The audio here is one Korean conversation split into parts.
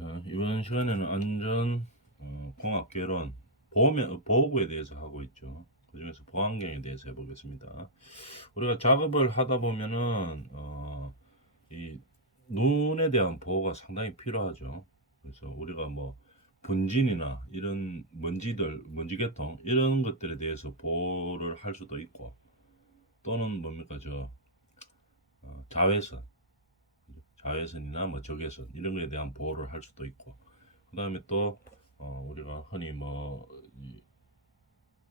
자, 이번 시간에는 안전 공학 개론 보호구에 대해서 하고 있죠. 그중에서 보안경에 대해서 해보겠습니다. 우리가 작업을 하다 보면은 이 눈에 대한 보호가 상당히 필요하죠. 그래서 우리가 뭐 분진이나 이런 먼지계통 이런 것들에 대해서 보호를 할 수도 있고, 또는 뭡니까 자외선, 자외선이나 뭐 적외선 이런 거에 대한 보호를 할 수도 있고, 그 다음에 또 우리가 흔히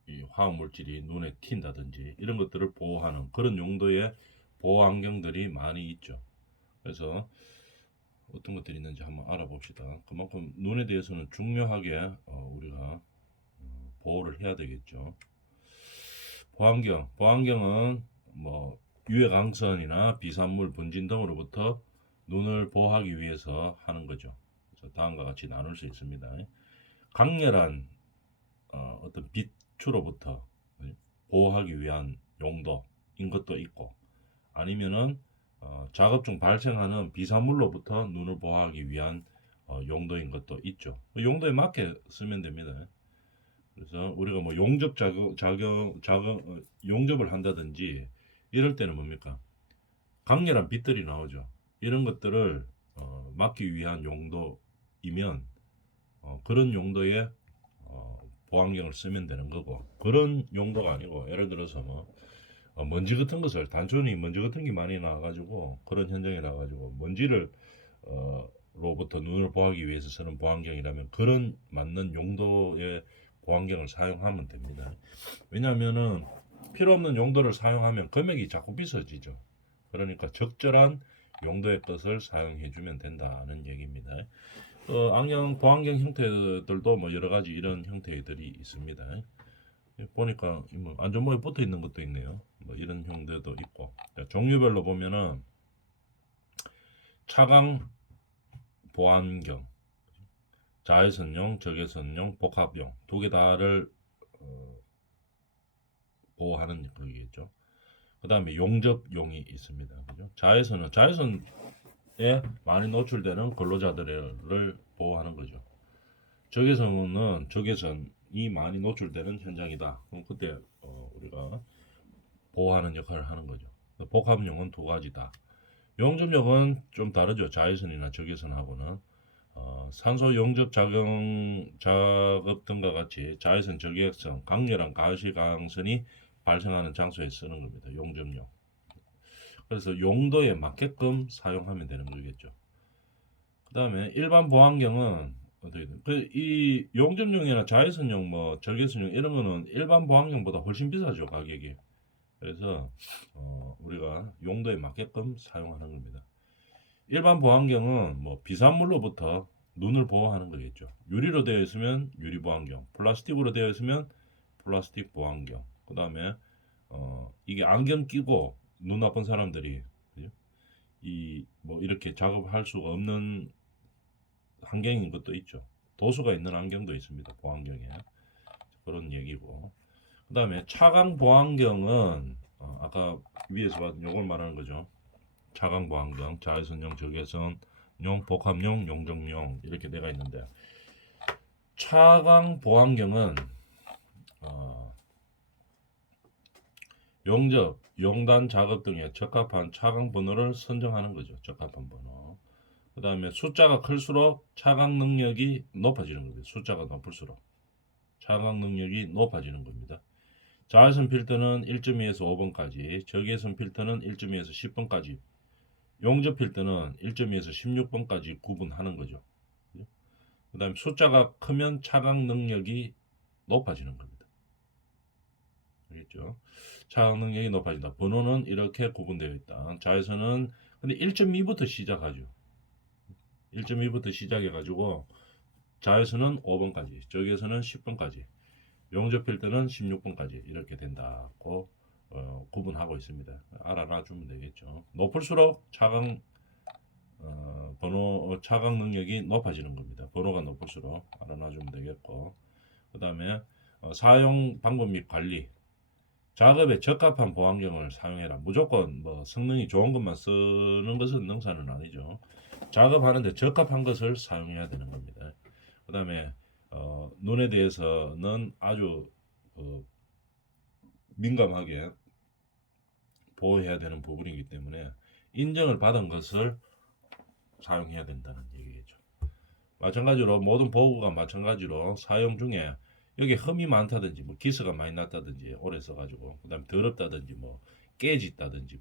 이 화학 물질이 눈에 튄다든지 이런 것들을 보호하는 그런 용도의 보호 안경들이 많이 있죠. 그래서 어떤 것들이 있는지 한번 알아봅시다. 그만큼 눈에 대해서는 중요하게 우리가 보호를 해야 되겠죠. 보안경은 뭐 유해광선이나 비산물 분진 등으로부터 눈을 보호하기 위해서 하는 거죠. 그래서 다음과 같이 나눌 수 있습니다. 강렬한 어떤 빛으로부터 보호하기 위한 용도인 것도 있고, 아니면은 작업 중 발생하는 비산물로부터 눈을 보호하기 위한 용도인 것도 있죠. 그 용도에 맞게 쓰면 됩니다. 그래서 우리가 뭐 용접을 한다든지 이럴 때는 뭡니까? 강렬한 빛들이 나오죠. 이런 것들을 막기 위한 용도이면 그런 용도의 보안경을 쓰면 되는 거고, 그런 용도가 아니고 예를 들어서 뭐 먼지 같은 것을 단순히 먼지 같은 게 많이 나와가지고 그런 현장에 나와가지고 먼지를 로부터 눈을 보호하기 위해서 쓰는 보안경이라면 그런 맞는 용도의 보안경을 사용하면 됩니다. 왜냐하면은 필요 없는 용도를 사용하면 금액이 자꾸 비싸지죠. 그러니까 적절한 용도의 것을 사용해 주면 된다는 얘기입니다. 안경 보안경 형태들도 뭐 여러 가지 이런 형태들이 있습니다. 보니까 뭐 안전모에 붙어 있는 것도 있네요. 뭐 이런 형태도 있고, 종류별로 보면은 차광 보안경, 자외선용, 적외선용, 복합용 두 개 다를 보호하는 거겠죠. 그 다음에 용접용이 있습니다. 그죠? 자외선에 많이 노출되는 근로자들을 보호하는 거죠. 적외선이 많이 노출되는 현장이다. 그럼 그때 우리가 보호하는 역할을 하는 거죠. 복합용은 두 가지다. 용접용은 좀 다르죠. 자외선이나 적외선하고는 산소 용접 작업 등과 같이 자외선, 적외선, 강렬한 가시광선이 발생하는 장소에 쓰는 겁니다. 용접용. 그래서 용도에 맞게끔 사용하면 되는 거겠죠. 그 다음에 일반 보안경은 어떻게 돼? 이 용접용이나 자외선용, 뭐 적외선용 이런 거는 일반 보안경보다 훨씬 비싸죠, 가격이. 그래서 우리가 용도에 맞게끔 사용하는 겁니다. 일반 보안경은 뭐 비산물로부터 눈을 보호하는 거겠죠. 유리로 되어 있으면 유리 보안경, 플라스틱으로 되어 있으면 플라스틱 보안경. 그 다음에 이게 안경 끼고 눈 나쁜 사람들이 이 뭐 이렇게 작업할 수가 없는 환경인 것도 있죠. 도수가 있는 안경도 있습니다. 보안경에 그런 얘기고. 그 다음에 차광 보안경은 아까 위에서 봤던 요걸 말하는 거죠. 차광 보안경, 자외선용, 적외선용, 복합용, 용접용 이렇게 내가 있는데, 차광 보안경은 용접, 용단 작업 등에 적합한 차광 번호를 선정하는 거죠. 적합한 번호. 그 다음에 숫자가 클수록 차광 능력이 높아지는 겁니다. 숫자가 높을수록 차광 능력이 높아지는 겁니다. 자외선 필터는 1.2에서 5번까지, 적외선 필터는 1.2에서 10번까지, 용접 필터는 1.2에서 16번까지 구분하는 거죠. 그 다음에 숫자가 크면 차광 능력이 높아지는 겁니다. 알겠죠? 차광 능력이 높아진다. 번호는 이렇게 구분되어 있다. 자외선은 근데 1.2부터 시작하죠. 1.2부터 시작해가지고 자외선은 5번까지, 적외선은 10번까지, 용접 필터는 16번까지 이렇게 된다고 구분하고 있습니다. 알아놔 주면 되겠죠. 높을수록 차광 능력이 높아지는 겁니다. 번호가 높을수록 알아놔 주면 되겠고, 그 다음에 사용 방법 및 관리. 작업에 적합한 보안경을 사용해라. 무조건 뭐 성능이 좋은 것만 쓰는 것은 능사는 아니죠. 작업하는데 적합한 것을 사용해야 되는 겁니다. 그 다음에 눈에 대해서는 아주 민감하게 보호해야 되는 부분이기 때문에 인정을 받은 것을 사용해야 된다는 얘기겠죠. 마찬가지로 모든 보호구가 마찬가지로 사용 중에 여기 흠이 많다든지 뭐 기스가 많이 났다든지 오래 써가지고 그다음 더럽다든지 뭐 깨졌다든지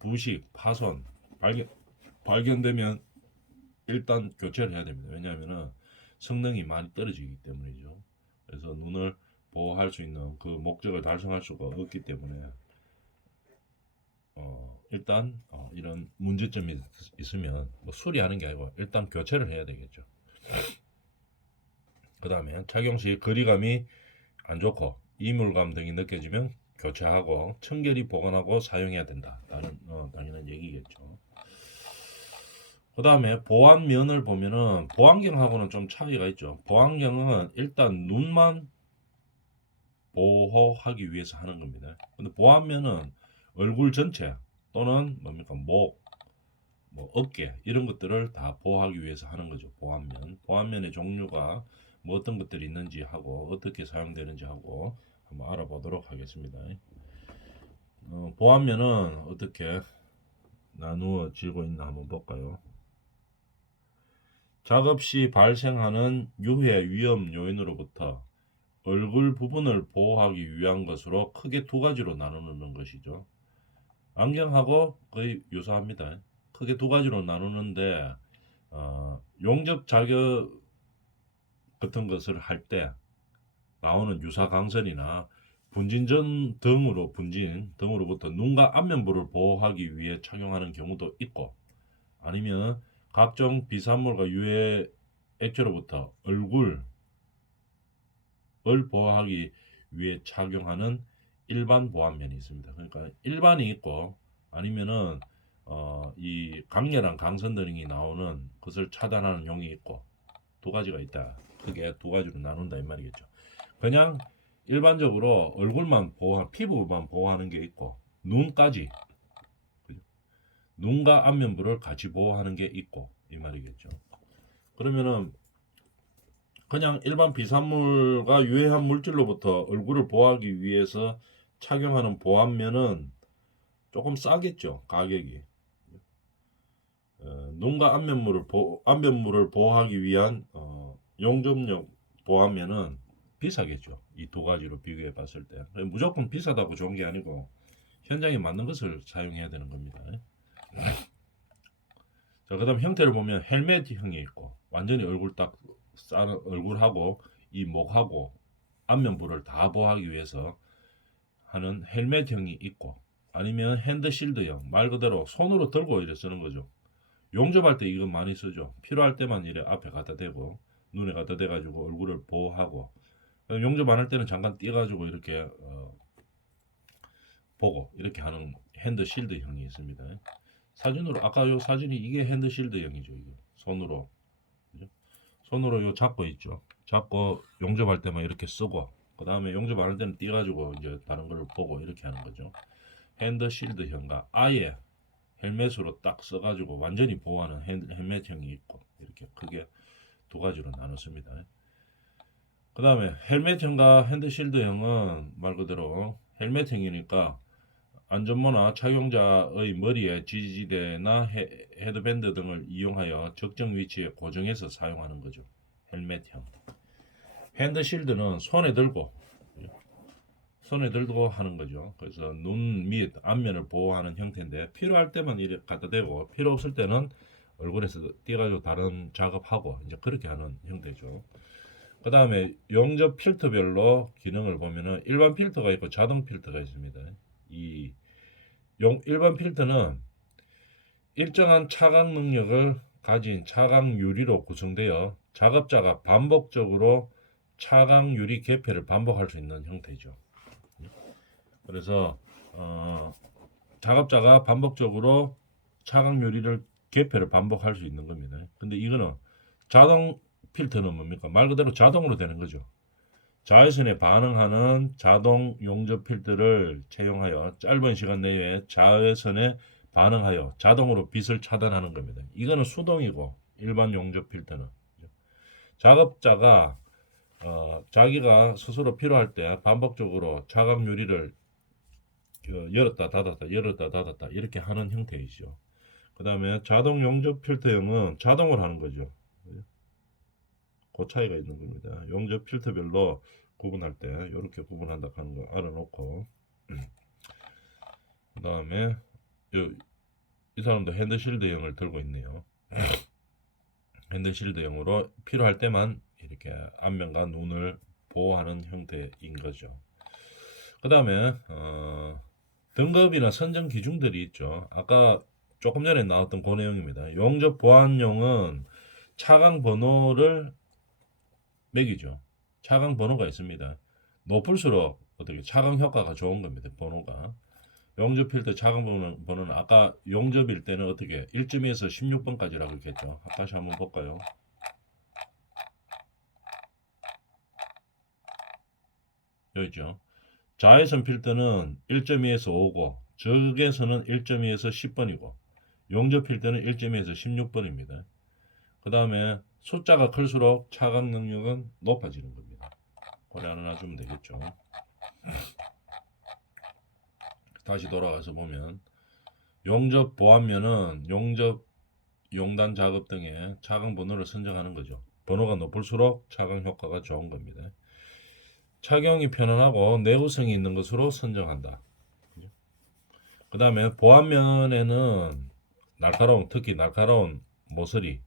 부식 파손 발견되면 일단 교체를 해야 됩니다. 왜냐하면은 성능이 많이 떨어지기 때문이죠. 그래서 눈을 보호할 수 있는 그 목적을 달성할 수가 없기 때문에 일단 이런 문제점이 있으면 뭐 수리하는 게 아니고 일단 교체를 해야 되겠죠. 그 다음에 착용 시 거리감이 안 좋고 이물감 등이 느껴지면 교체하고 청결히 보관하고 사용해야 된다. 당연한 얘기겠죠. 그 다음에 보안면을 보면은 보안경하고는 좀 차이가 있죠. 보안경은 일단 눈만 보호하기 위해서 하는 겁니다. 근데 보안면은 얼굴 전체 또는 뭡니까 목, 뭐 어깨 이런 것들을 다 보호하기 위해서 하는 거죠. 보안면의 종류가 뭐 어떤 것들이 있는지 하고 어떻게 사용되는지 하고 한번 알아보도록 하겠습니다. 보안면은 어떻게 나누어지고 있나 한번 볼까요? 작업 시 발생하는 유해 위험 요인으로부터 얼굴 부분을 보호하기 위한 것으로 크게 두 가지로 나누는 것이죠. 안경하고 거의 유사합니다. 크게 두 가지로 나누는데 용접 자격 같은 것을 할 때 나오는 유사 강선이나 분진 등으로부터 눈과 안면부를 보호하기 위해 착용하는 경우도 있고 아니면 각종 비산물과 유해 액체로부터 얼굴을 보호하기 위해 착용하는 일반 보안면이 있습니다. 그러니까 일반이 있고 아니면은 이 강렬한 강선 등이 나오는 것을 차단하는 용이 있고 두 가지가 있다. 크게 두 가지로 나눈다 이 말이겠죠. 그냥 일반적으로 얼굴만 피부만 보호하는 게 있고 눈까지 눈과 안면부를 같이 보호하는 게 있고 이 말이겠죠. 그러면은 그냥 일반 비산물과 유해한 물질로부터 얼굴을 보호하기 위해서 착용하는 보안면은 조금 싸겠죠, 가격이. 눈과 안면부를 보호하기 위한 용접용 보안면은 비싸겠죠. 이 두 가지로 비교해 봤을 때. 무조건 비싸다고 좋은 게 아니고 현장에 맞는 것을 사용해야 되는 겁니다. 자, 그다음 형태를 보면 헬멧형이 있고 완전히 얼굴하고 이 목하고 안면부를 다 보호하기 위해서 하는 헬멧형이 있고 아니면 핸드실드형 말 그대로 손으로 들고 이래 쓰는 거죠. 용접할 때 이거 많이 쓰죠. 필요할 때만 이래 앞에 갖다 대고 눈에 갖다 대가지고 얼굴을 보호하고 용접 안 할 때는 잠깐 띄가지고 이렇게 보고 이렇게 하는 핸드실드형이 있습니다. 사진으로 아까 요 사진이 이게 핸드실드형이죠. 이게 손으로 손으로 요 잡고 있죠. 잡고 용접할 때만 이렇게 쓰고 그 다음에 용접 안 할 때는 띄가지고 이제 다른 걸 보고 이렇게 하는 거죠. 핸드실드형과 아예 헬멧으로 딱 써가지고 완전히 보호하는 헬멧형이 있고 이렇게 크게 두 가지로 나눴습니다. 그 다음에 헬멧형과 핸드실드형은 말 그대로 헬멧형이니까 안전모나 착용자의 머리에 지지대나 헤드밴드 등을 이용하여 적정 위치에 고정해서 사용하는 거죠. 헬멧형. 핸드실드는 손에 들고 하는 거죠. 그래서 눈 및 안면을 보호하는 형태인데 필요할 때만 이렇게 갖다 대고 필요 없을 때는 얼굴에서 띄가지고 다른 작업하고 이제 그렇게 하는 형태죠. 그 다음에 용접 필터별로 기능을 보면은 일반 필터가 있고 자동 필터가 있습니다. 이 일반 필터는 일정한 차광 능력을 가진 차광 유리로 구성되어 작업자가 반복적으로 차광 유리 개폐를 반복할 수 있는 형태죠. 그래서 작업자가 반복적으로 차광 유리를 개폐를 반복할 수 있는 겁니다. 근데 이거는 자동 필터는 뭡니까? 말 그대로 자동으로 되는 거죠. 자외선에 반응하는 자동 용접 필터를 채용하여 짧은 시간 내에 자외선에 반응하여 자동으로 빛을 차단하는 겁니다. 이거는 수동이고 일반 용접 필터는 작업자가 자기가 스스로 필요할 때 반복적으로 차광 유리를 열었다 닫았다 열었다 닫았다 이렇게 하는 형태이죠. 그 다음에 자동 용접 필터형은 자동으로 하는 거죠. 그 차이가 있는 겁니다. 용접 필터별로 구분할 때 이렇게 구분한다 하는 거 알아놓고 그 다음에 이 사람도 핸드실드형을 들고 있네요. 핸드실드형으로 필요할 때만 이렇게 앞면과 눈을 보호하는 형태인 거죠. 그 다음에 등급이나 선정 기준들이 있죠. 아까 조금 전에 나왔던 그 내용입니다. 용접 보안용은 차광 번호를 매기죠. 차광 번호가 있습니다. 높을수록 어떻게 차광 효과가 좋은 겁니다. 번호가. 용접 필터 차광 번호는 아까 용접일 때는 어떻게 1점에서 16번까지라고 했겠죠. 다시 한번 볼까요? 여기 있죠. 자외선 필터는 1.2에서 5고 적외선은 1.2에서 10번이고 용접 필터는 1.2에서 16번입니다. 그 다음에 숫자가 클수록 차광 능력은 높아지는 겁니다. 그래 하나 놔주면 되겠죠. 다시 돌아가서 보면 용접 보안면은 용접 용단 작업 등의 차광 번호를 선정하는 거죠. 번호가 높을수록 차광 효과가 좋은 겁니다. 착용이 편안하고 내구성이 있는 것으로 선정한다. 그 다음에 보안면에는 날카로운 특히 날카로운 모서리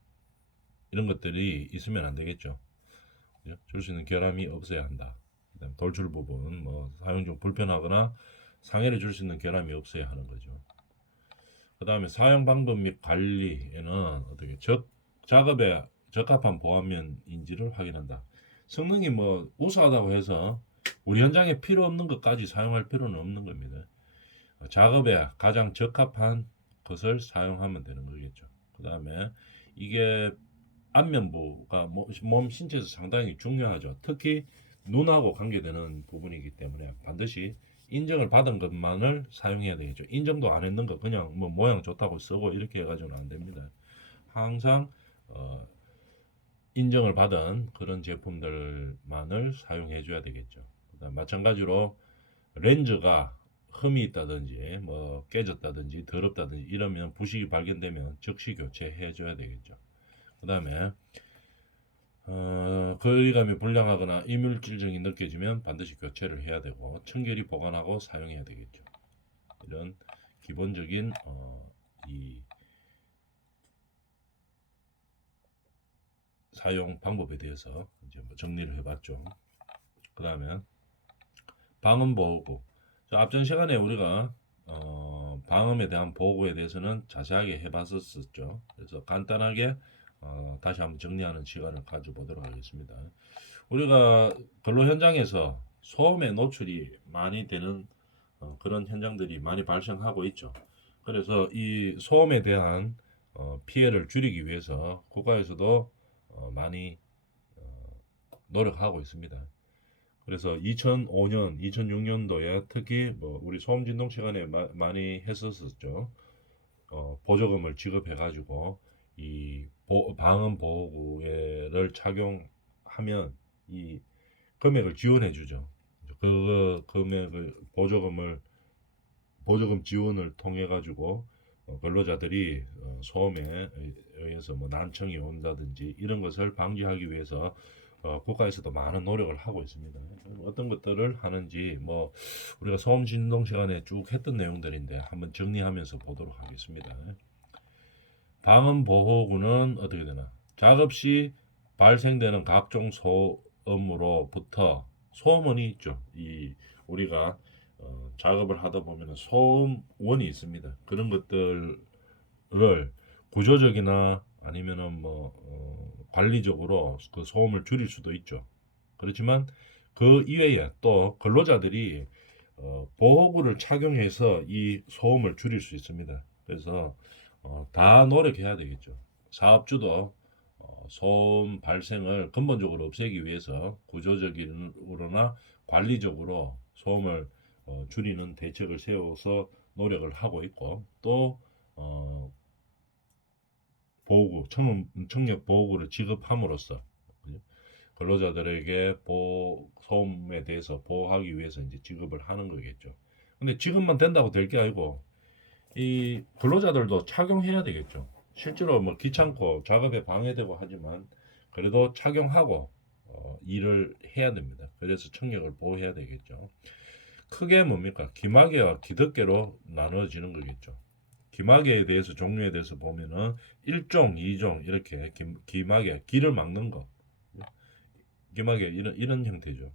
이런 것들이 있으면 안 되겠죠. 줄 수 있는 결함이 없어야 한다. 그다음 돌출 부분 뭐 사용 중 불편하거나 상해를 줄 수 있는 결함이 없어야 하는 거죠. 그 다음에 사용 방법 및 관리에는 어떻게 작업에 적합한 보안면인지를 확인한다. 성능이 뭐 우수하다고 해서 우리 현장에 필요 없는 것까지 사용할 필요는 없는 겁니다. 작업에 가장 적합한 것을 사용하면 되는 거겠죠. 그 다음에 이게 안면부가 몸 신체에서 상당히 중요하죠. 특히 눈하고 관계되는 부분이기 때문에 반드시 인정을 받은 것만을 사용해야 되겠죠. 인정도 안 했는 거 그냥 뭐 모양 좋다고 쓰고 이렇게 해가지고는 안 됩니다. 항상 인정을 받은 그런 제품들만을 사용해 줘야 되겠죠. 마찬가지로 렌즈가 흠이 있다든지 뭐 깨졌다든지 더럽다든지 이러면 부식이 발견되면 즉시 교체해 줘야 되겠죠. 그 다음에 거리감이 불량하거나 이물질증이 느껴지면 반드시 교체를 해야 되고 청결히 보관하고 사용해야 되겠죠. 이런 기본적인 이 사용 방법에 대해서 이제 뭐 정리를 해봤죠. 그 다음에 방음 보호구. 앞전 시간에 우리가 방음에 대한 보호구에 대해서는 자세하게 해봤었죠. 그래서 간단하게 다시 한번 정리하는 시간을 가져보도록 하겠습니다. 우리가 근로 현장에서 소음에 노출이 많이 되는 그런 현장들이 많이 발생하고 있죠. 그래서 이 소음에 대한 피해를 줄이기 위해서 국가에서도 많이 노력하고 있습니다. 그래서 2005년, 2006년도에 특히 뭐 우리 소음 진동 시간에 많이 했었었죠. 보조금을 지급해가지고 이 방음 보호구를 착용하면 이 금액을 지원해주죠. 그 금액을 보조금 지원을 통해 가지고 근로자들이 소음에 의해서 뭐 난청이 온다든지 이런 것을 방지하기 위해서 국가에서도 많은 노력을 하고 있습니다. 어떤 것들을 하는지 뭐 우리가 소음 진동 시간에 쭉 했던 내용들인데 한번 정리하면서 보도록 하겠습니다. 방음 보호구는 어떻게 되나? 작업 시 발생되는 각종 소음으로부터 소음원이 있죠. 이 우리가 작업을 하다 보면 소음원이 있습니다. 그런 것들을 구조적이나 아니면은 뭐 관리적으로 그 소음을 줄일 수도 있죠. 그렇지만 그 이외에 또 근로자들이 보호구를 착용해서 이 소음을 줄일 수 있습니다. 그래서 다 노력해야 되겠죠. 사업주도 소음 발생을 근본적으로 없애기 위해서 구조적으로나 관리적으로 소음을 줄이는 대책을 세워서 노력을 하고 있고 또 어, 보호구, 청력 보호구를 지급함으로써 근로자들에게 소음에 대해서 보호하기 위해서 이제 지급을 하는 거겠죠. 근데 지급만 된다고 될 게 아니고 이 근로자들도 착용해야 되겠죠. 실제로 뭐 귀찮고 작업에 방해되고 하지만 그래도 착용하고 일을 해야 됩니다. 그래서 청력을 보호해야 되겠죠. 크게 뭡니까? 기마개와 기덕개로 나눠지는 거겠죠. 기마개에 대해서 종류에 대해서 보면은 1종, 2종 이렇게 기마개, 길을 막는 거. 기마개 이런 형태죠.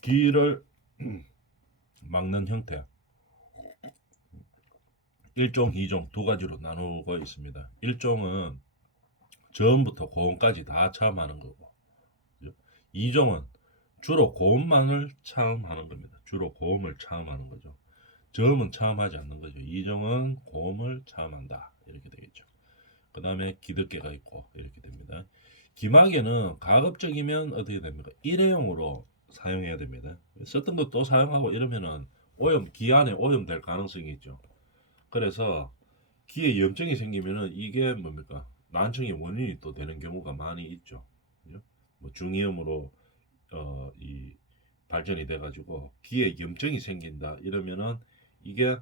길을 막는 형태. 1종, 2종 두 가지로 나누고 있습니다. 1종은 저음부터 고음까지 다 차음하는 거고 2종은 주로 고음만을 차음하는 겁니다. 주로 고음을 차음하는 거죠. 저음은 차음하지 않는 거죠. 2종은 고음을 차음한다. 이렇게 되겠죠. 그 다음에 기듣개가 있고 이렇게 됩니다. 기마개는 가급적이면 어떻게 됩니까? 일회용으로 사용해야 됩니다. 썼던 거 또 사용하고 이러면은 기 안에 오염될 가능성이 있죠. 그래서 귀에 염증이 생기면은 이게 뭡니까? 난청의 원인이 또 되는 경우가 많이 있죠. 그죠? 뭐 중이염으로 이 발전이 돼가지고 귀에 염증이 생긴다 이러면은 이게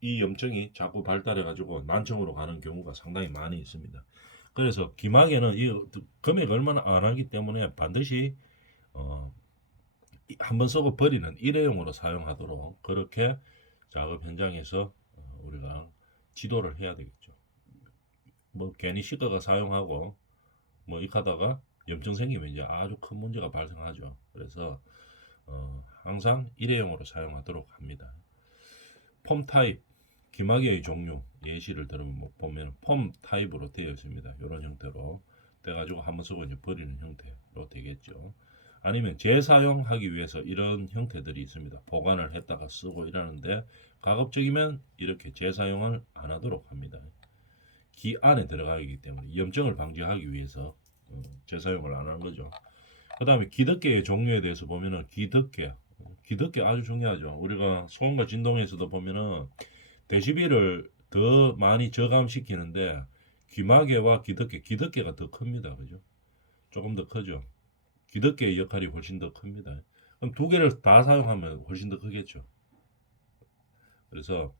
이 염증이 자꾸 발달해가지고 난청으로 가는 경우가 상당히 많이 있습니다. 그래서 기막에는 이 금액 얼마나 안 하기 때문에 반드시 어, 한번 쓰고 버리는 일회용으로 사용하도록 그렇게 작업 현장에서 우리가 지도를 해야 되겠죠. 뭐 괜히 시가가 사용하고 뭐 익하다가 염증 생기면 이제 아주 큰 문제가 발생하죠. 그래서 항상 일회용으로 사용하도록 합니다. 폼 타입, 기마개의 종류 예시를 들어보면 폼 타입으로 되어 있습니다. 이런 형태로 돼가지고 한번 쓰고 이제 버리는 형태로 되겠죠. 아니면 재사용하기 위해서 이런 형태들이 있습니다. 보관을 했다가 쓰고 이러는데 가급적이면 이렇게 재사용을 안 하도록 합니다. 귀 안에 들어가기 때문에 염증을 방지하기 위해서 재사용을 안 하는 거죠. 그 다음에 기덕개의 종류에 대해서 보면은 기덕개 아주 중요하죠. 우리가 소음과 진동에서도 보면은 데시벨을 더 많이 저감시키는데 귀마개와 기덕개가 더 큽니다. 그죠? 조금 더 크죠. 기덕개의 역할이 훨씬 더 큽니다. 그럼 두 개를 다 사용하면 훨씬 더 크겠죠. 그래서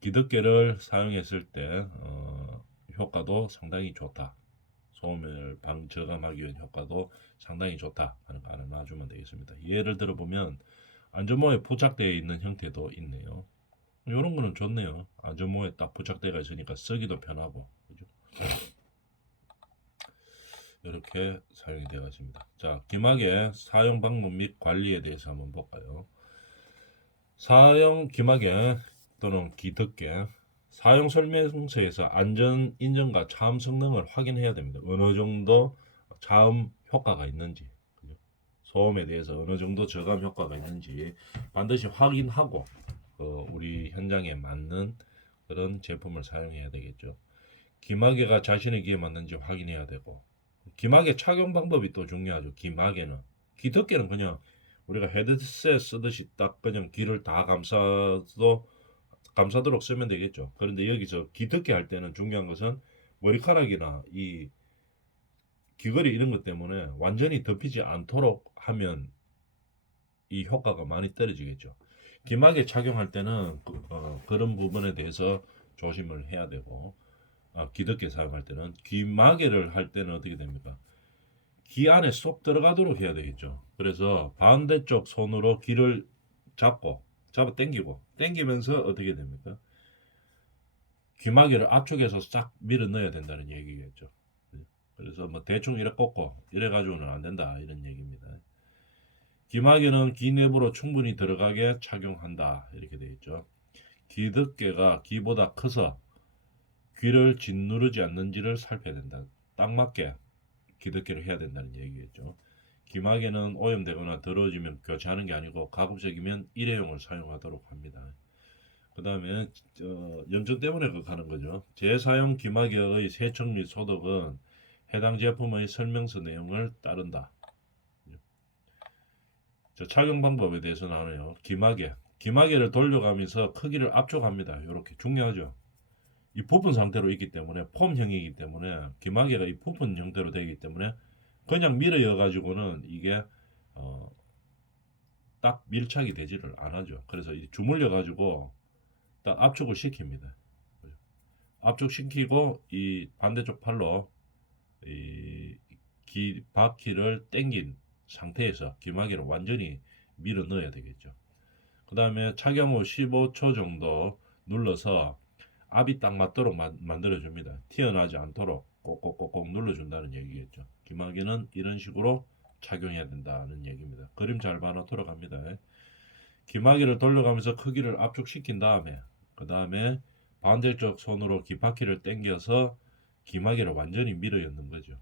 기덕개를 사용했을 때 효과도 상당히 좋다. 소음을 저감하기 위한 효과도 상당히 좋다 하는 거 알아놔주면 되겠습니다. 예를 들어보면 안전모에 부착되어 있는 형태도 있네요. 이런 거는 좋네요. 안전모에 딱 부착되어 있으니까 쓰기도 편하고 그죠? 이렇게 사용이 되어 있습니다. 자, 기막의 사용 방법 및 관리에 대해서 한번 볼까요? 사용 기막의 또는 기덕개 사용 설명서에서 안전 인증과 차음 성능을 확인해야 됩니다. 어느 정도 차음 효과가 있는지, 그죠? 소음에 대해서 어느 정도 저감 효과가 있는지 반드시 확인하고 우리 현장에 맞는 그런 제품을 사용해야 되겠죠. 기마개가 자신의 귀에 맞는지 확인해야 되고 기마개 착용 방법이 또 중요하죠. 기마개는 기덕개는 그냥 우리가 헤드셋 쓰듯이 딱 그냥 귀를 다 감사도록 쓰면 되겠죠. 그런데 여기서 기덕개 할 때는 중요한 것은 머리카락이나 이 귀걸이 이런 것 때문에 완전히 덮이지 않도록 하면 이 효과가 많이 떨어지겠죠. 기마개 착용할 때는 그런 부분에 대해서 조심을 해야 되고 기덕개 사용할 때는 귀마개를 할 때는 어떻게 됩니까? 귀 안에 쏙 들어가도록 해야 되겠죠. 그래서 반대쪽 손으로 귀를 잡아 당기면서 어떻게 됩니까? 귀마개를 앞쪽에서 싹 밀어 넣어야 된다는 얘기겠죠. 그래서 뭐 대충 이래 꽂고 이래 가지고는 안 된다 이런 얘기입니다. 귀마개는 귀 내부로 충분히 들어가게 착용한다 이렇게 되어 있죠. 기덕개가 귀보다 커서 귀를 짓누르지 않는지를 살펴야 된다. 딱 맞게 기덕개를 해야 된다는 얘기겠죠. 귀마개는 오염되거나 더러워지면 교체하는 게 아니고 가급적이면 일회용을 사용하도록 합니다. 그 다음에 염증 때문에 그렇게 하는 거죠. 재사용 기마개의 세척 및 소독은 해당 제품의 설명서 내용을 따른다. 착용 방법에 대해서는 하네요. 기마개를 돌려가면서 크기를 압축합니다. 이렇게 중요하죠. 이 부분 상태로 있기 때문에 폼형이기 때문에 기마개가 이 부분 형태로 되기 때문에 그냥 밀어여 가지고는 이게 어, 딱 밀착이 되지를 않아죠. 그래서 주물려 가지고 딱 압축을 시킵니다. 압축시키고 이 반대쪽 팔로 이 바퀴를 당긴 상태에서 기마개를 완전히 밀어 넣어야 되겠죠. 그 다음에 착용 후 15초 정도 눌러서 압이 딱 맞도록 만들어 줍니다. 튀어나지 않도록 꼭꼭꼭꼭 눌러준다는 얘기겠죠. 기마개는 이런 식으로 착용해야 된다는 얘기입니다. 그림 잘 봐 놓도록 합니다. 기마개를 돌려가면서 크기를 압축시킨 다음에 그 다음에 반대쪽 손으로 기바퀴를 당겨서 기마개를 완전히 밀어 넣는 거죠.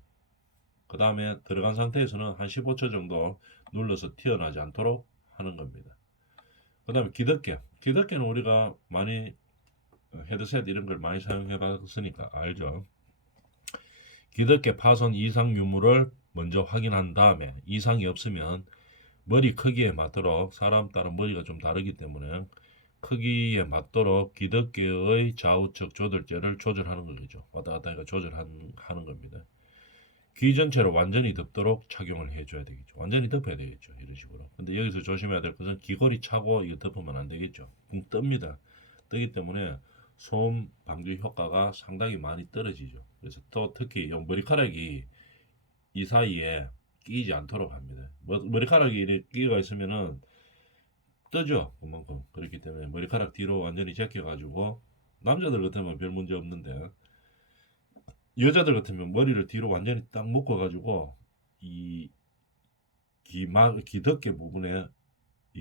그 다음에 들어간 상태에서는 한 15초 정도 눌러서 튀어나지 않도록 하는 겁니다. 그 다음에 기덮개는 우리가 많이 헤드셋 이런 걸 많이 사용해 봤으니까 알죠. 기덮개 파손 이상 유무를 먼저 확인한 다음에 이상이 없으면 머리 크기에 맞도록 사람 따라 머리가 좀 다르기 때문에 크기에 맞도록 기덮개의 좌우측 조절제를 조절하는 거죠. 왔다 갔다 해서 조절하는 겁니다. 귀 전체를 완전히 덮도록 착용을 해줘야 되겠죠. 완전히 덮어야 되겠죠. 이런 식으로. 근데 여기서 조심해야 될 것은 귀걸이 차고 이거 덮으면 안 되겠죠. 붕 뜹니다. 뜨기 때문에 소음 방지 효과가 상당히 많이 떨어지죠. 그래서 또 특히 이 머리카락이 이 사이에 끼지 않도록 합니다. 머리카락이 끼가 있으면은 뜨죠. 그만큼. 그렇기 때문에 머리카락 뒤로 완전히 제껴가지고 남자들 같으면 별 문제 없는데 여자들 같으면 머리를 뒤로 완전히 딱 묶어가지고 이 기덮개 부분에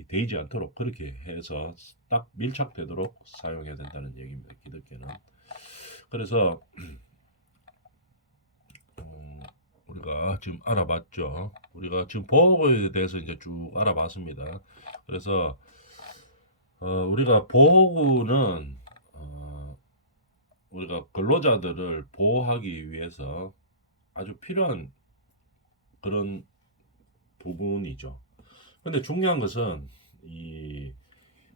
데이지 않도록 그렇게 해서 딱 밀착되도록 사용해야 된다는 얘기입니다. 기덮개는. 그래서 우리가 지금 알아봤죠. 우리가 지금 보호구에 대해서 이제 쭉 알아봤습니다. 그래서 우리가 보호구는 우리가 근로자들을 보호하기 위해서 아주 필요한 그런 부분이죠. 근데 중요한 것은 이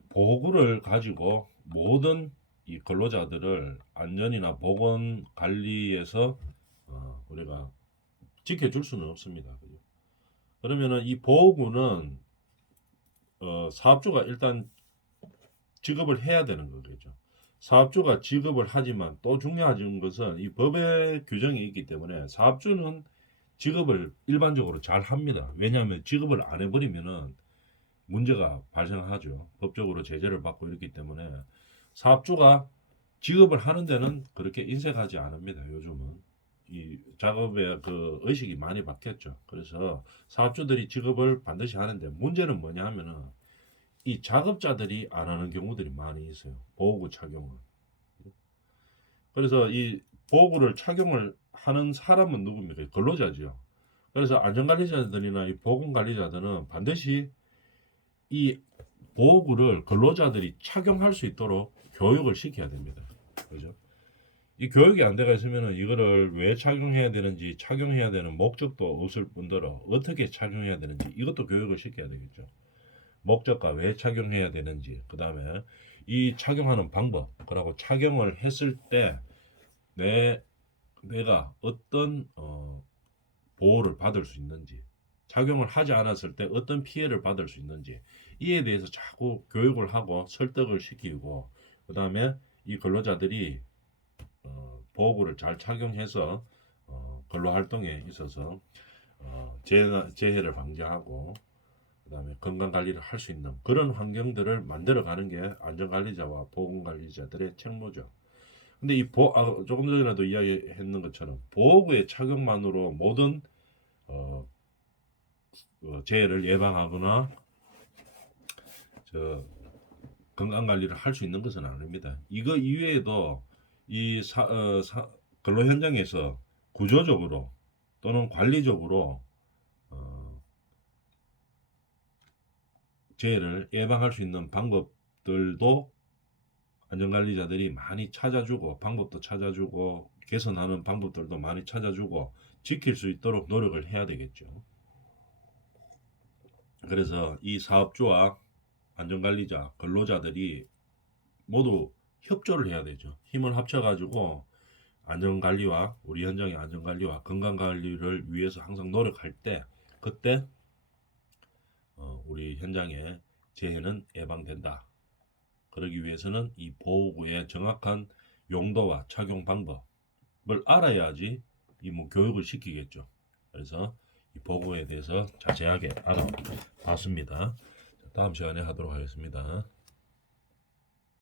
보호구를 가지고 모든 이 근로자들을 안전이나 보건 관리에서 우리가 지켜줄 수는 없습니다. 그죠? 그러면은 이 보호구는 사업주가 일단 지급을 해야 되는 거겠죠. 사업주가 지급을 하지만 또 중요한 것은 이 법의 규정이 있기 때문에 사업주는 지급을 일반적으로 잘 합니다. 왜냐하면 지급을 안 해버리면은 문제가 발생하죠. 법적으로 제재를 받고 이렇기 때문에 사업주가 지급을 하는 데는 그렇게 인색하지 않습니다. 요즘은 이 작업에 그 의식이 많이 바뀌었죠. 그래서 사업주들이 지급을 반드시 하는데 문제는 뭐냐 하면은 이 작업자들이 안 하는 경우들이 많이 있어요. 보호구 착용을. 그래서 이 보호구를 착용을 하는 사람은 누굽니까? 근로자죠. 그래서 안전관리자들이나 이 보건관리자들은 반드시 이 보호구를 근로자들이 착용할 수 있도록 교육을 시켜야 됩니다. 그죠? 이 교육이 안 돼가 있으면 이거를 왜 착용해야 되는지 착용해야 되는 목적도 없을 뿐더러 어떻게 착용해야 되는지 이것도 교육을 시켜야 되겠죠. 목적과 왜 착용해야 되는지 그 다음에 이 착용하는 방법 그리고 착용을 했을 때 내가 어떤 보호를 받을 수 있는지 착용을 하지 않았을 때 어떤 피해를 받을 수 있는지 이에 대해서 자꾸 교육을 하고 설득을 시키고 그 다음에 이 근로자들이 보호구를 잘 착용해서 근로활동에 있어서 재해를 방지하고 그다음에 건강 관리를 할 수 있는 그런 환경들을 만들어 가는 게 안전관리자와 보건관리자들의 책무죠. 근데 조금 전에도 이야기했는 것처럼 보호구의 착용만으로 모든 어, 재해를 예방하거나 건강 관리를 할 수 있는 것은 아닙니다. 이거 이외에도 이 근로 현장에서 구조적으로 또는 관리적으로 재해를 예방할 수 있는 방법들도 안전관리자들이 많이 찾아주고 방법도 찾아주고 개선하는 방법들도 많이 찾아주고 지킬 수 있도록 노력을 해야 되겠죠. 그래서 이 사업주와 안전관리자, 근로자들이 모두 협조를 해야 되죠. 힘을 합쳐가지고 안전관리와 우리 현장의 안전관리와 건강관리를 위해서 항상 노력할 때 그때 우리 현장의 재해는 예방된다. 그러기 위해서는 이 보호구의 정확한 용도와 착용 방법을 알아야지 이 뭐 교육을 시키겠죠. 그래서 이 보호구에 대해서 자세하게 알아봤습니다. 다음 시간에 하도록 하겠습니다.